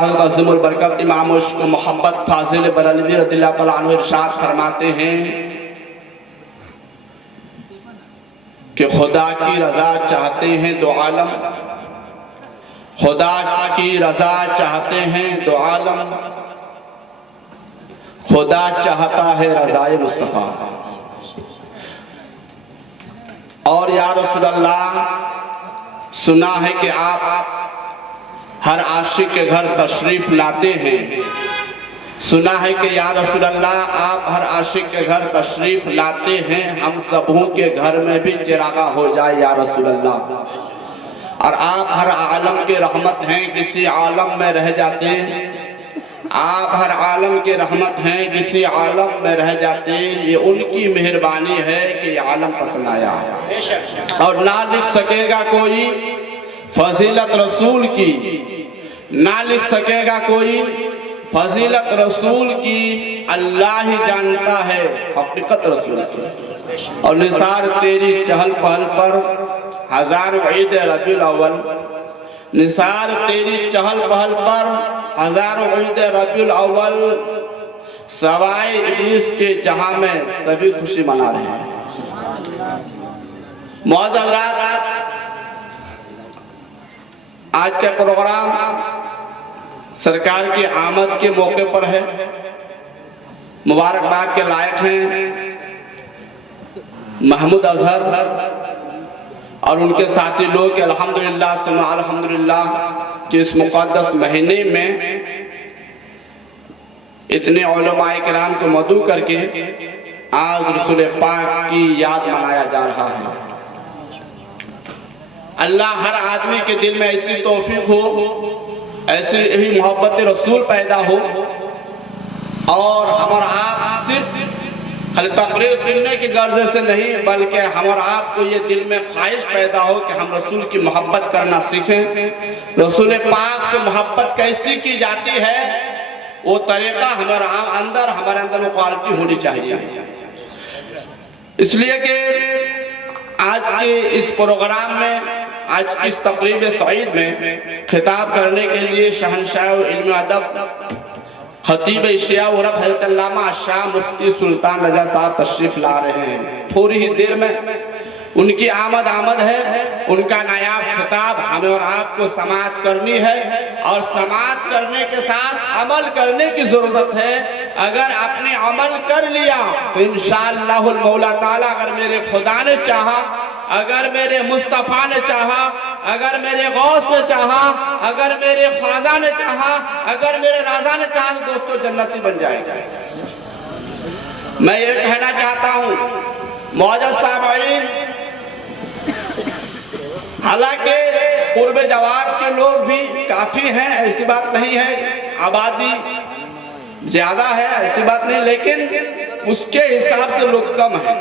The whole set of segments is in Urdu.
اللہ عظیم البرکت امام عشق و محبت فاضل بریلوی رضی اللہ تعالیٰ عنہ ارشاد فرماتے ہیں کہ خدا کی رضا چاہتے ہیں دو عالم، خدا کی رضا چاہتے ہیں دو عالم، خدا چاہتا ہے رضائے مصطفیٰ۔ اور یا رسول اللہ سنا ہے کہ آپ ہر عاشق کے گھر تشریف لاتے ہیں، سنا ہے کہ یا رسول اللہ آپ ہر عاشق کے گھر تشریف لاتے ہیں، ہم سبوں کے گھر میں بھی چراغاں ہو جائے یا رسول اللہ۔ اور آپ ہر عالم کے رحمت ہیں، کسی عالم میں رہ جاتے، آپ ہر عالم کے رحمت ہیں، کسی عالم میں رہ جاتے، یہ ان کی مہربانی ہے کہ یہ عالم پسند آیا اور نہ لکھ سکے گا کوئی فضیلت رسول کی، نہ لکھ سکے گا کوئی فضیلت رسول کی، اللہ ہی جانتا ہے حقیقت رسول کی۔ اور نثار تیری چہل پہل پر ہزاروں عید ربیع الاول، نثار تیری چہل پہل پر ہزاروں عید ربیع الاول، سوائے ابلیس کے جہاں میں سبھی خوشی منا رہے ہیں۔ معزز حضرات، آج کا پروگرام سرکار کی آمد کے موقع پر ہے، مبارکباد کے لائق ہیں محمود اظہر اور ان کے ساتھی لوگ، الحمدللہ ثم الحمدللہ کہ اس مقدس مہینے میں اتنے علماء کرام کو مدعو کر کے آج رسول پاک کی یاد منایا جا رہا ہے۔ اللہ ہر آدمی کے دل میں ایسی توفیق ہو، ایسی محبت رسول پیدا ہو، اور ہمارا آپ صرف خالی تقریر سننے کی غرض سے نہیں بلکہ ہمارا آپ کو یہ دل میں خواہش پیدا ہو کہ ہم رسول کی محبت کرنا سیکھیں، رسول پاک سے محبت کیسی کی جاتی ہے وہ طریقہ ہمارے اندر وہ کوالٹی ہونی چاہیے۔ اس لیے کہ آج کے اس پروگرام میں، آج کی اس تقریب سعید میں خطاب کرنے کے لیے شہنشاہ علم ادب خطیب اشیاء و رب حضرت علامہ شاہ مفتی سلطان رضا صاحب تشریف لا رہے ہیں۔ تھوڑی ہی دیر میں ان کی آمد ہے، ان کا نایاب خطاب ہمیں اور آپ کو سماعت کرنی ہے، اور سماعت کرنے کے ساتھ عمل کرنے کی ضرورت ہے۔ اگر آپ نے عمل کر لیا تو انشاءاللہ المولا تعالیٰ، اگر میرے خدا نے چاہا، اگر میرے مصطفیٰ نے چاہا، اگر میرے غوث نے چاہا، اگر میرے خواجہ نے چاہا، اگر میرے رضا نے چاہا تو دوستو جنتی بن جائے گا۔ میں یہ کہنا چاہتا ہوں معزز سامعین، حالانکہ قرب جوار کے لوگ بھی کافی ہیں، ایسی بات نہیں ہے، آبادی زیادہ ہے ایسی بات نہیں، لیکن اس کے حساب سے لوگ کم ہیں۔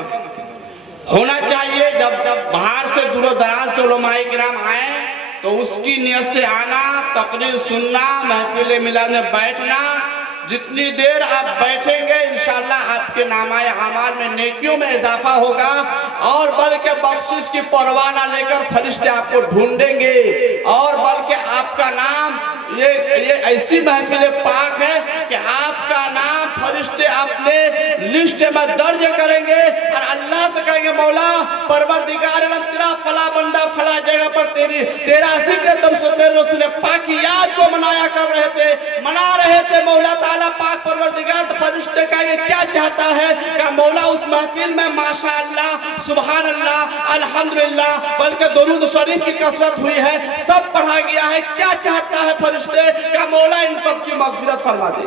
ہونا چاہیے جب باہر سے دور و دراز سے علماء کرام آئیں تو اس کی نیت سے آنا، تقریر سننا، محفل میلاد میں بیٹھنا، جتنی دیر آپ بیٹھیں گے انشاءاللہ آپ کے نامہ اعمال میں نیکیوں میں اضافہ ہوگا، اور بلکہ بخشش کی پرواہ نہ لے کر فرشتے آپ کو ڈھونڈیں گے، اور بلکہ آپ کا نام یہ ایسی محفل پاک ہے کہ آپ کا نام فرشتے اپنے لسٹ میں درج کریں گے، اور اللہ سے کہیں گے مولا پروردگار عالم تیرا فلاں بندہ فلاں جگہ پر تیرا ذکر تیرے رسول پاک کی یاد کو منا رہے تھے مولا تعالیٰ پاک پروردگار، تو فرشتے کہیں گے کیا چاہتا ہے کہ مولا اس محفل میں ماشاءاللہ سبحان اللہ الحمدللہ بلکہ درود شریف کی کثرت ہوئی ہے، سب پڑھا گیا ہے، کیا چاہتا ہے فرشتے کہ مولا ان سب کی مغفرت فرما دے۔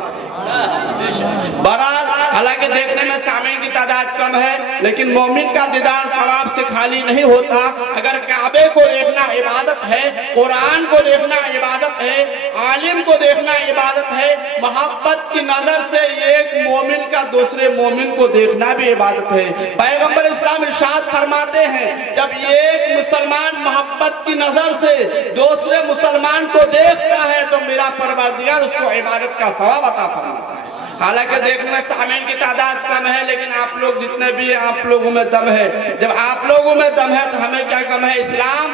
بہرحال حالانکہ دیکھنے میں سامعین کی تعداد کم ہے، لیکن مومن کا دیدار ثواب سے خالی نہیں ہوتا۔ اگر کعبے کو دیکھنا عبادت ہے، قرآن کو دیکھنا عبادت ہے، عالم کو دیکھنا عبادت ہے، محبت کی نظر سے ایک مومن کا دوسرے مومن کو دیکھنا بھی عبادت ہے۔ پیغمبر اسلام ارشاد فرماتے ہیں جب ایک مسلمان محبت کی نظر سے دوسرے مسلمان کو دیکھتا ہے تو میرا پروردگار اس کو عبادت کا ثواب عطا فرماتا ہے۔ حالانکہ دیکھنے میں سامعین کی تعداد کم ہے، لیکن آپ لوگ جتنے بھی ہیں آپ لوگوں میں دم ہے۔ جب آپ لوگوں میں دم ہے تو ہمیں کیا کم ہے؟ اسلام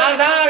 1000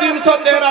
313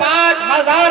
5000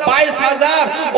22000।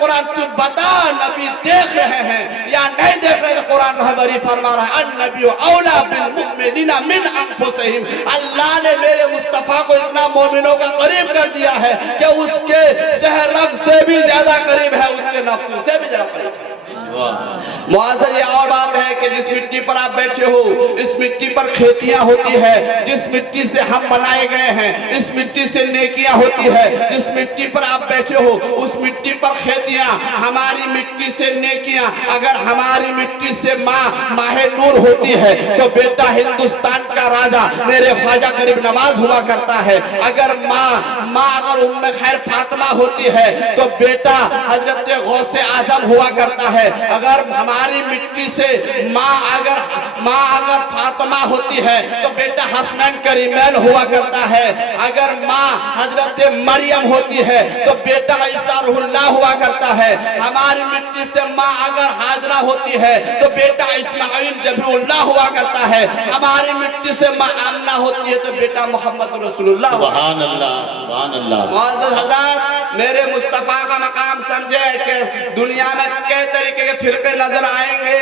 قرآن تو بتا نبی دیکھ رہے ہیں یا نہیں دیکھ رہے؟ قرآن رہبری فرما رہا ہے النبی اولا بالمؤمنین من انفسہم، اللہ نے میرے مصطفیٰ کو اتنا مومنوں کا قریب کر دیا ہے کہ اس کے زہر رگ سے بھی زیادہ قریب ہے، اس کے نفس سے بھی زیادہ قریب ہے۔ معاذ یہ اور بات ہے کہ جس مٹی پر آپ بیٹھے ہو اس مٹی پر کھیتیاں ہوتی ہے، جس مٹی سے ہم بنائے گئے ہیں اس مٹی سے نیکیاں ہوتی ہے، جس مٹی پر آپ بیٹھے ہو اس مٹی پر کھیتیاں، ہماری مٹی سے نیکیاں۔ اگر ہماری مٹی سے ماہ نور ہوتی ہے تو بیٹا ہندوستان کا راجہ میرے خواجہ غریب نواز ہوا کرتا ہے۔ اگر اگر ام خیر فاطمہ ہوتی ہے تو بیٹا حضرت غوث اعظم ہوا کرتا ہے۔ اگر ہماری مٹی سے اگر فاطمہ ہوتی ہے تو بیٹا حسنین کریمین ہوا کرتا ہے۔ اگر ماں حضرت مریم ہوتی ہے تو بیٹا عیسیٰ روح اللہ ہوا کرتا ہے۔ ہماری مٹی سے ماں اگر حاجرہ ہوتی ہے تو بیٹا اسماعیل جبی اللہ ہوا کرتا ہے۔ ہماری مٹی سے ماں آمنہ ہوتی ہے تو بیٹا محمد رسول اللہ۔ سبحان اللہ، سبحان اللہ۔ معزز حضرات، میرے مصطفیٰ کا مقام سمجھے کہ دنیا میں کئی طریقے کے فرقے نظر آئیں گے،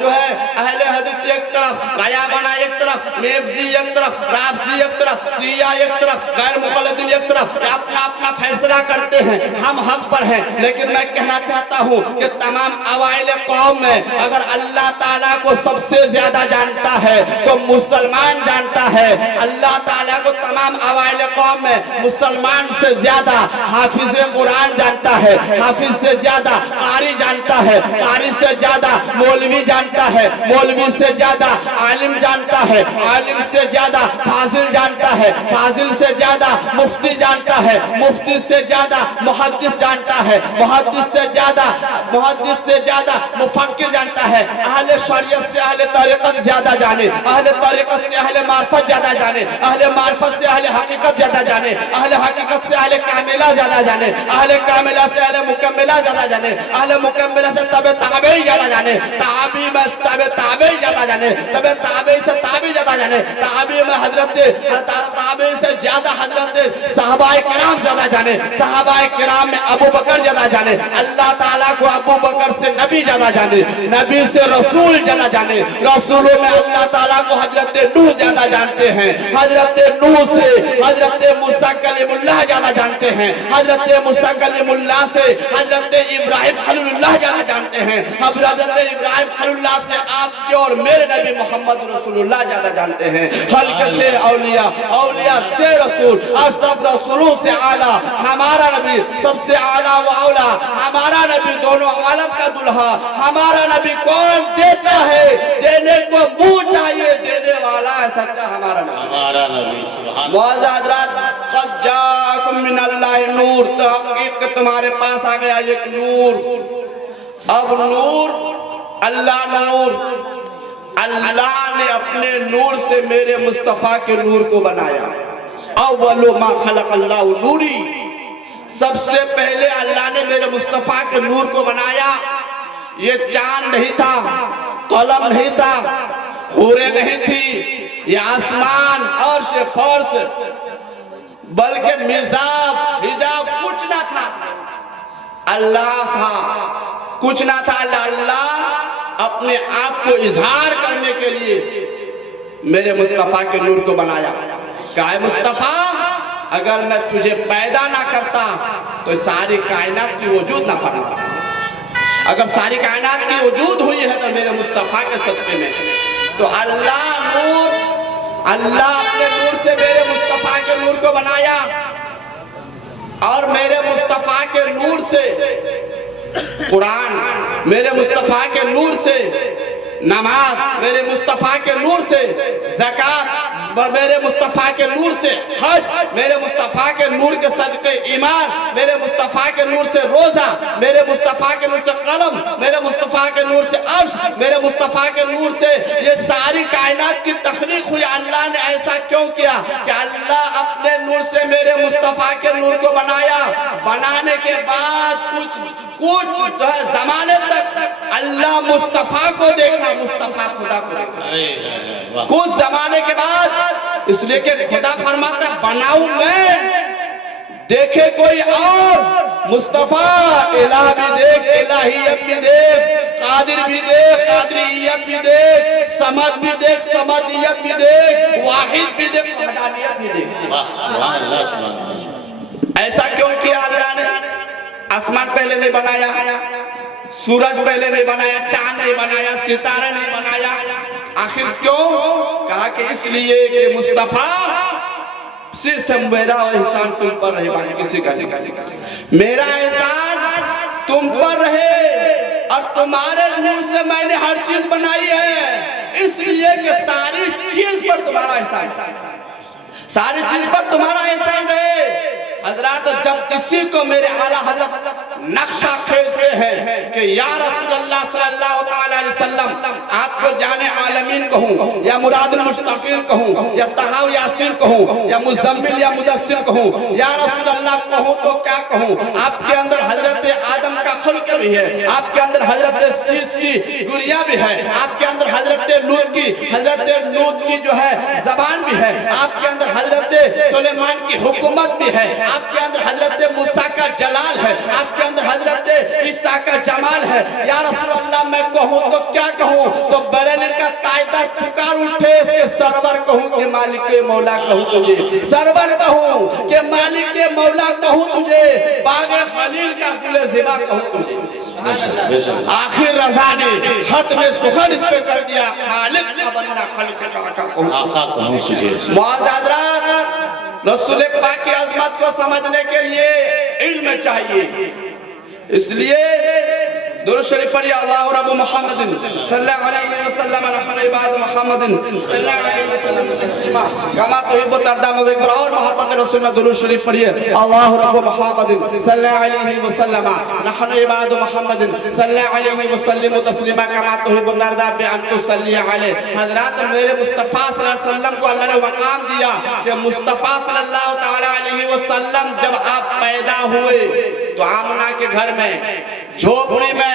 جو ہے اہل حدیث ایک طرف، غیابانہ ایک طرف، میفزی ایک طرف، رابزی ایک طرف، شیعہ ایک طرف، غیر مقلدین ایک طرف، اپنا اپنا فیصلہ کرتے ہیں، ہم حق پر ہیں۔ لیکن میں کہنا چاہتا ہوں کہ تمام اوائل قوم میں اگر اللہ تعالیٰ کو سب سے زیادہ جانتا ہے تو مسلمان جانتا ہے۔ اللہ تعالیٰ کو تمام اوائل قوم میں مسلمان سے زیادہ حافظ قرآن جانتا ہے، حافظ سے زیادہ قاری جانتا ہے، قاری سے زیادہ مولوی جانتا ہے، مولوی سے زیادہ عالم جانتا ہے، عالم سے زیادہ فاضل جانتا ہے، فاضل سے زیادہ مفتی جانتا ہے، مفتی سے زیادہ محدث جانتا ہے، محدث سے زیادہ مفکر جانتا ہے۔ اہل شریعت سے اہل طریقت زیادہ جانے، اہل طریقت سے اہل معرفت زیادہ جانے، اہل معرفت سے اہل حقیقت زیادہ جانے، اہل حقیقت سے اہل کاملہ زیادہ جانے، اہل کاملہ سے اہل مکملہ زیادہ جانے، اہل مکملہ سے تابع تابعی زیادہ جانے، تابعی میں تابع تابعی زیادہ جانے، تابع تابعی سے تابعی زیادہ جانے، تابعی میں تابعی سے زیادہ حضرت صحابہ کرام زیادہ جانے، صحابہ کرام میں ابو بکر زیادہ جانے۔ اللہ تعالیٰ کو ابو بکر سے نبی زیادہ جانے، نبی سے رسول زیادہ جانے، رسولوں میں اللہ تعالیٰ کو حضرت نوح زیادہ جانتے ہیں، حضرت نوح سے حضرت موسیٰ کلیم اللہ زیادہ جانتے ہیں، حضرت موسیٰ کلیم اللہ سے حضرت ابراہیم خلیل اللہ زیادہ جانتے ہیں، حضرت ابراہیم خلیل اللہ سے آپ کے اور میرے نبی محمد رسول اللہ زیادہ جانتے ہیں۔ خلق سے اولیاء، اولیاء سے رسول، اور سب رسولوں سے اعلیٰ ہمارا نبی، سب سے اعلیٰ و اولیٰ ہمارا نبی، دونوں عالم کا دلہا ہمارا نبی۔ کون دیتا ہے؟ دینے کو منہ چاہیے، دینے والا ہے سچا ہمارا نبی۔ معزز حضرات، قد جاءکم من اللہ نور، تحقیق تمہارے پاس آ گیا ایک نور۔ اب نور، اللہ نے اپنے نور سے میرے مصطفیٰ کے نور کو بنایا۔ اول ما خلق اللہ نوری، سب سے پہلے اللہ نے میرے مصطفیٰ کے نور کو بنایا۔ یہ چاند نہیں تھا، قلم نہیں تھا، حوریں نہیں تھی، یہ آسمان عرش فرش، بلکہ مزاب حجاب کچھ نہ تھا، اللہ تھا، کچھ نہ تھا۔ اللہ اپنے آپ کو اظہار کرنے کے لیے میرے مصطفیٰ کے نور کو بنایا۔ کہا مصطفیٰ اگر میں تجھے پیدا نہ کرتا تو ساری کائنات کی وجود نہ فرماتا، اگر ساری کائنات کی وجود ہوئی ہے تو میرے مصطفیٰ کے صدقے میں۔ تو اللہ اپنے نور سے میرے مصطفیٰ کے نور کو بنایا، اور میرے مصطفیٰ کے نور سے قرآن، میرے مصطفیٰ کے نور سے نماز، میرے مصطفیٰ کے نور سے زکوٰۃ، میرے مصطفیٰ کے نور سے حج، میرے مصطفیٰ کے نور کے صدقے ایمان، میرے مصطفیٰ کے نور سے روزہ، میرے مصطفیٰ کے نور سے قلم، میرے مصطفیٰ کے نور سے عرش، میرے مصطفیٰ کے نور سے یہ ساری کائنات کی تخلیق ہوئی۔ اللہ نے ایسا کیوں کیا کہ اللہ اپنے نور سے میرے مصطفیٰ کے نور کو بنایا۔ بنانے کے بعد کچھ زمانے تک اللہ مصطفیٰ کو دیکھا، مصطفیٰ خدا کو دیکھا۔ کچھ زمانے کے بعد، اس لیے کہ خدا فرماتا ہے بناؤں میں، دیکھے کوئی اور، مصطفیٰ الہ بھی دیکھ، الہیت بھی دیکھ، قادر بھی دیکھ، قادریت بھی دیکھ، سمد بھی دیکھ، سمدیت بھی دیکھ، واحد بھی دیکھ، وحدانیت بھی دیکھ۔ سبحان اللہ، سبحان اللہ۔ ایسا کیوں کیا اللہ نے؟ آسمان پہلے نہیں بنایا، سورج پہلے نہیں بنایا، چاند نہیں بنایا، ستارے نہیں بنایا، آخر کیوں؟ کہا کہ اس لیے کہ مصطفیٰ صرف میرا احسان تم پر رہے، باقی کسی کا نہیں، میرا احسان تم پر رہے اور تمہارے نور سے میں نے ہر چیز بنائی ہے، اس لیے کہ ساری چیز پر تمہارا احسان، ساری چیز پر تمہارا احسان رہے۔ حضرات جب کسی کو میرے اعلیٰ حضرت نقشہ کھیلتے ہیں کہ یا رسول اللہ صلی اللہ علیہ وسلم، آپ کو جان عالمین کہوں یا مراد المشتاقین کہوں یا طہ و یاسین کہوں یا مزمل یا مدثر کہوں، یا رسول اللہ کہوں تو کیا کہوں؟ آپ کے اندر حضرت آدم کا خلق بھی ہے، آپ کے اندر حضرت سیس کی گریہ بھی ہے، آپ کے اندر حضرت لوط کی جو ہے زبان بھی ہے، آپ کے اندر حضرت سلیمان کی حکومت بھی ہے، آپ کے اندر حضرت موسیٰ کا جلال ہے، آپ کے اندر حضرت عیسیٰ کا جمال ہے۔ یا رسول اللہ میں کہوں تو کیا کہوں؟ تو بریلی کا تائیدار پکار اٹھے، اس کے سرور کہوں کہ مالک مولا کہوں تجھے، سرور کہوں کہ مالک مولا کہوں تجھے، باغ خلیل کا گل زیبا کہوں تجھے۔ آخر رضا نے ختم سخن اس پہ کر دیا، خالق کا بندہ خالق کا کہوں تجھے۔ معاذ حضرات، رسول پاک کی عظمت کو سمجھنے کے لیے علم چاہیے، اس لیے درود شریف پڑھیے، اللہ رب محمد صلی اللہ علیہ وسلم نحن عباد محمد صلی اللہ علیہ وسلم کما تحب ترضى مذکر، اور محبت رسول میں درود شریف پڑھیے، اللہ رب محمد صلی اللہ علیہ وسلم نحن عباد محمد صلی اللہ علیہ وسلم تسلیما کما تحب ترضى بأن تصلی علیہ۔ حضرات میرے مصطفیٰ صلی اللہ علیہ وسلم کو اللہ نے مقام دیا کہ مصطفیٰ صلی اللہ تعالی علیہ وسلم جب آپ پیدا ہوئے تو آمنہ کے گھر میں جھوپڑی میں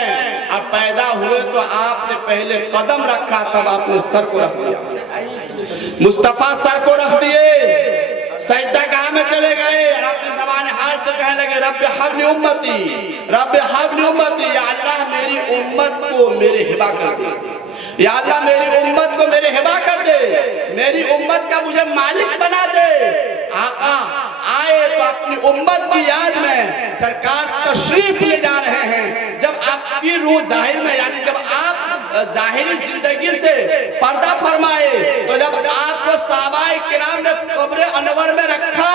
اور پیدا ہوئے تو آپ نے پہلے قدم رکھا، تب آپ نے سر کو رکھ دیا، مصطفیٰ سر کو رکھ دیے، سجدہ گاہ میں چلے گئے اور اپنی زبان حال سے کہنے لگے رب حبل امتی، رب حبل امتی، یا اللہ میری امت کو میرے ہبا کر دے، یا اللہ میری امت کو میرے ہبا کر دے، میری امت کا مجھے مالک بنا دے۔ آقا آئے تو اپنی امت کی یاد میں سرکار تشریف لے جا رہے ہیں، جب آپ کی روح ظاہر میں، یعنی جب آپ ظاہری زندگی سے پردہ فرمائے تو جب آپ کو صحابہ کرام نے قبر انور میں رکھا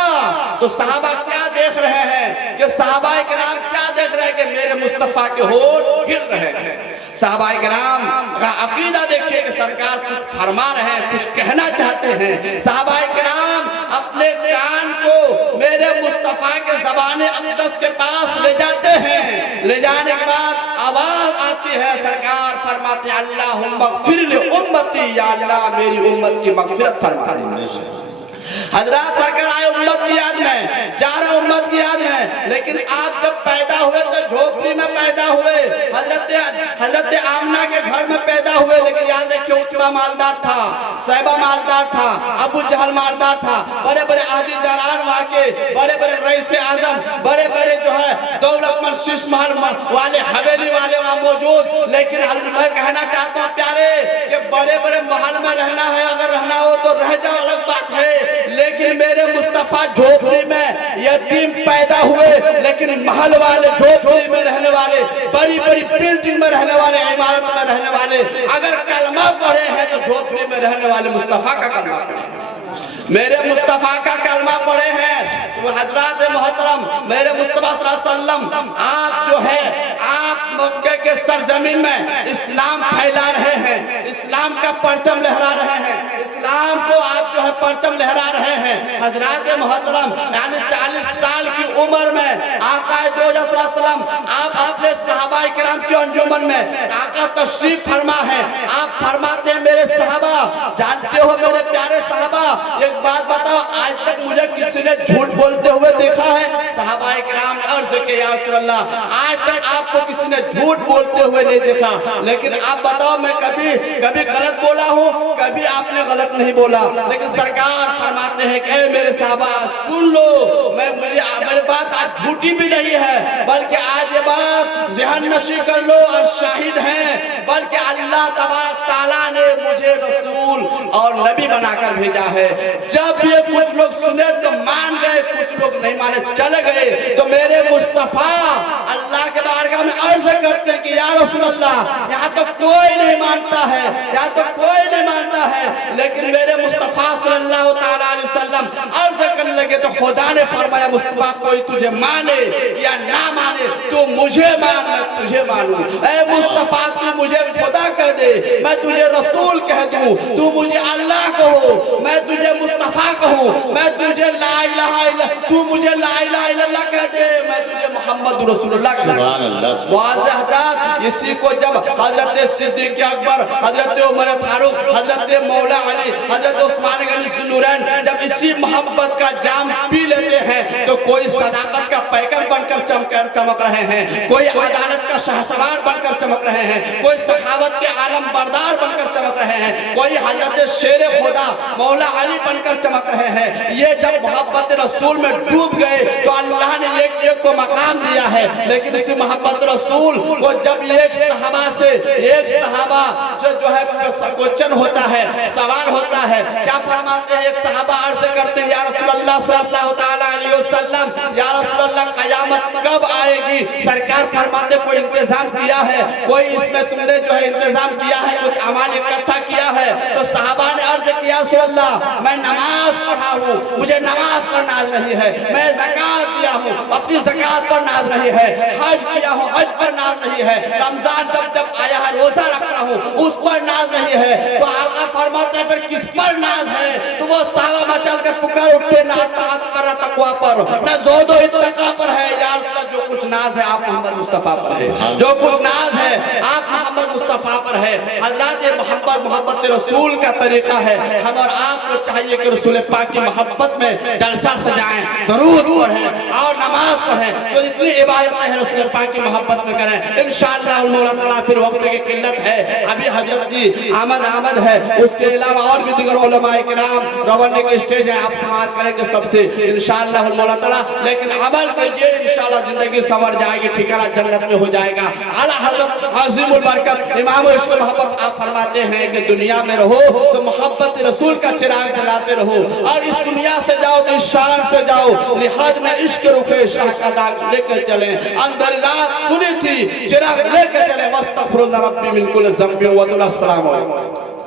تو صحابہ کیا دیکھ رہے ہیں کہ صحابہ کرام کیا دیکھ رہے ہیں کہ میرے مصطفیٰ کے ہونٹ گر رہے ہیں۔ صحابہ کرام کا عقیدہ دیکھئے کہ سرکار کچھ فرما رہے ہیں، کچھ کہنا چاہتے ہیں۔ صحابہ کرام اپنے کان کو میرے مصطفیٰ کے زبان اقدس کے پاس لے جاتے ہیں، لے جانے کے بعد آواز آتی ہے، سرکار فرماتے ہیں اللہم اغفر لامتی، یا اللہ میری امت کی مغفرت فرما دے۔ حضرات سرکار آئے امت کی یاد میں، جا رہے امت کی یاد میں، لیکن آپ جب پیدا ہوئے تو جھوپڑی میں پیدا ہوئے، حضرت آمنہ کے گھر میں پیدا ہوئے، لیکن یاد رکھیں عتبہ مالدار تھا، شیبہ مالدار تھا، ابو جہل مالدار تھا، بڑے بڑے عہدی داران وہاں کے، بڑے بڑے رئیس اعظم، بڑے بڑے جو ہے دولت مند شیش محل والے، حویلی والے وہاں موجود، لیکن میں کہنا چاہتا ہوں پیارے کہ بڑے بڑے محل میں رہنا ہے، اگر رہنا ہو تو رہ جاؤ، الگ بات ہے، لیکن میرے مصطفیٰ جھوپڑی میں یتیم پیدا ہوئے، لیکن محل والے، جھوپڑی میں رہنے والے، بڑی بڑی بلڈنگ میں رہنے والے، عمارت میں رہنے والے اگر کلمہ پڑھے ہیں تو جھوپڑی میں رہنے والے مصطفیٰ کا کلمہ پڑھے ہیں، میرے مصطفیٰ کا کلمہ پڑھے ہیں۔ تو حضرات محترم، میرے مصطفیٰ صلی اللہ علیہ وسلم آپ جو ہے، آپ مکہ کے سرزمین میں اسلام پھیلا رہے ہیں، اسلام کا پرچم لہرا رہے ہیں، اسلام کو آپ جو ہے پرچم لہرا رہے ہیں۔ حضرات محترم، یعنی 40 سال کی عمر میں آقا دو صلی اللہ علیہ وسلم آپ اپنے صحابہ کرام کی انجمن میں آقا تشریف فرما ہے، آپ فرماتے ہیں میرے صحابہ، جانتے ہو میرے پیارے صحابہ، ایک بات بتاؤ، آج تک مجھے کسی نے جھوٹ بولتے ہوئے دیکھا ہے؟ صحابہ کرام نے عرض کہ یا رسول اللہ آج تک آپ کو کسی نے جھوٹ بولتے ہوئے نہیں دیکھا. لیکن آپ بتاؤ میں کبھی غلط بولا ہوں؟ کبھی آپ نے غلط نہیں بولا. لیکن سرکار فرماتے ہیں کہ اے میرے صحابہ سن لو, میری بات آج جھوٹی بھی نہیں ہے, بلکہ آج یہ بات ذہن نشی کر لو اور شاہد ہیں, بلکہ اللہ تبارک تعالیٰ نے مجھے رسول اور نبی بنا کر بھیجا ہے. جب یہ کچھ لوگ سنے تو مان گئے, کچھ لوگ نہیں مانے چلے گئے. تو میرے مصطفیٰ اللہ کے بارگاہ میں عرض کرتے ہیں کہ یا رسول اللہ یہاں تو کوئی نہیں مانتا ہے, یہاں تو کوئی نہیں مانتا ہے, لیکن میرے مصطفیٰ صلی اللہ تعالیٰ علیہ وسلم عرض کرنے لگے تو خدا نے فرمایا مصطفیٰ کوئی تجھے مانے یا نہ مانے تو مجھے مان, میں تجھے مانوں. اے مصطفیٰ تو مجھے خدا کہہ دے, میں تجھے رسول کہہ دوں, تو مجھے اللہ کہو, میں تجھے مصطفیٰ کہوں, میں تجھے لا الہ الا, تو مجھے لا الہ الا اللہ کہہ دے, میں تجھے محمد رسول اللہ کہہ دے. معزز حضرات, اسی کو جب حضرت صدیق اکبر, حضرت عمر فاروق, حضرت مولا علی, حضرت عثمان غنی ذو النورین جب اسی محبت کا جام پی لیتے ہیں تو کوئی صداقت کا پیکر بن کر چمک رہے ہیں, کوئی عدالت کا شہسوار بن کر چمک رہے ہیں, کوئی سخاوت کے عالم بردار بن کر چمک رہے ہیں, کوئی حضرت شیر خدا مولا علی بن کر چمک رہے ہیں. یہ جب محبت رسول میں ڈوب گئے تو اللہ نے ایک ایک کو مقام دیا ہے. لیکن اسی محبت رسول کو جب ایک صحابہ سے ایک صحابہ جو ہے کوچن ہوتا ہے, سوال ہوتا ہے, کیا فرماتے ہیں, ایک صحابہ عرض کرتے ہیں یا رسول اللہ صلی اللہ تعالیٰ علیہ وسلم, یا رسول اللہ قیامت کب آئے گی؟ سرکار فرماتے کوئی انتظام کیا ہے, کوئی اس میں تم نے جو ہے انتظام کیا ہے, کچھ اعمال اکٹھا کیا ہے؟ تو صحابہ نے عرض کیا رسول اللہ میں نماز پڑھا ہوں, مجھے نماز پر ناز نہیں ہے, میں زکات دیا ہوں, اپنی زکات پر ناز نہیں ہے, حج کیا ہوں, حج پر ناز نہیں ہے, رمضان جب آیا ہے روزہ رکھا ہوں, اس پر ناز نہیں ہے. تو آقا فرماتے ہیں پھر کس پر ناز ہے؟ تو وہ صحابہ مچل کر پکار اٹھتے, نہ اطاعت پر نہ تقوی پر نہ زہد و اتقا پر ہے. یا رسول اللہ جو کچھ ناز ہے آپ محمد مصطفیٰ پر ہے, جو کچھ ناز ہے آپ محمد مصطفیٰ پر ہے. حضرات یہ محبت رسول کا طریقہ ہے. ہم اور آپ کو چاہیے کہ رسول پاک کی محبت میں جلسہ سجائیں, درود پڑھیں اور نماز پڑھیں, تو اتنی عبادتیں ہیں رسول پاک کی محبت میں کریں. انشاءاللہ مولا تعالیٰ پھر وقت کی قلت ہے, ابھی حضرت جی آمد ہے, اس کے علاوہ اور بھی دیگر علماء کرام رونے کے اسٹیج ہیں, آپ سماعت کریں گے سب سے انشاءاللہ مولا تعالیٰ. لیکن عمل کیجئے, انشاءاللہ زندگی سنور جائے گی, ٹھکانہ جنت میں ہو جائے گا. اعلیٰ حضرت عظیم البرکت امام عشق محبت آپ فرماتے ہیں کہ دنیا میں رہو تو محبت رسول کا چراغ جلاتے رہو, اور اس دنیا سے جاؤ تو اس شان سے جاؤ, لحاظ میں عشق رخ شاہ کا داغ لے کر چلیں. اندر رات سنی تھی چراغ لے کر چلیں. واستغفر اللہ ربی من کل ذنب و اتوب. السلام علیکم.